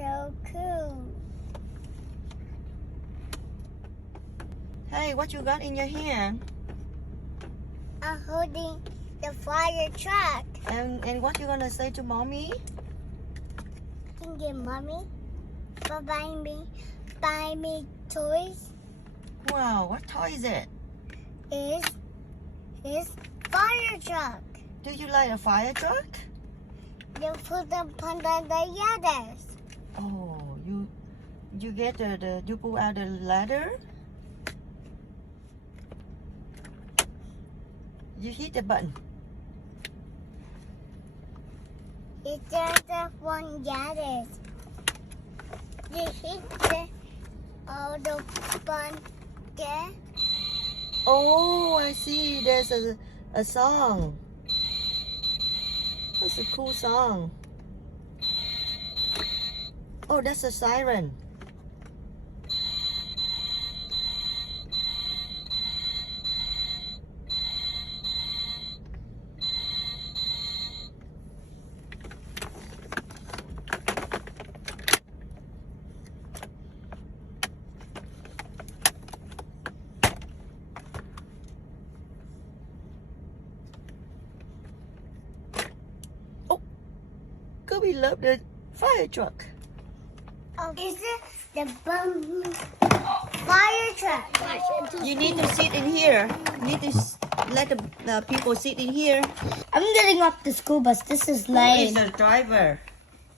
So cool. Hey, what you got in your hand? I'm holding the fire truck. And what you gonna say to mommy? Thank you, Mommy, for buying me toys. Wow, what toy is it? Is fire truck. Do you like a fire truck? You put them on the others. Oh, you get you pull out the ladder. You hit the button. It's just the one others. You hit the button there. Oh, I see. There's a song. That's a cool song. Oh, that's a siren. We love the fire truck. Oh, this is the fire truck. You need to sit in here. You need to let the people sit in here. I'm getting off the school bus. This is Who lame. is the driver?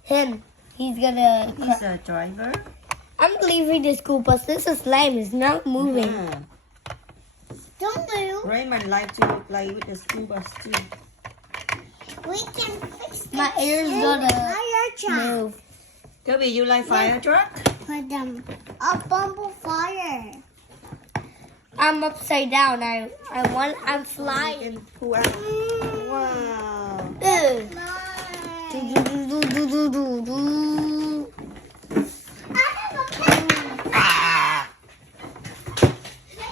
Him. He's gonna. He's a driver. I'm leaving the school bus. This is lame. It's not moving. Mm. Don't move. Raymond like to play with the school bus too. We can fix My ears gonna fire truck. Move. Kobe, you like fire truck? Put them up on the fire. I'm upside down. I'm flying. You can pull out. Wow.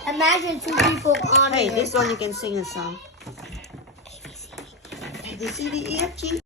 Imagine two people on Hey, it. this one you can sing a song. A, B, C, D, E, F, G.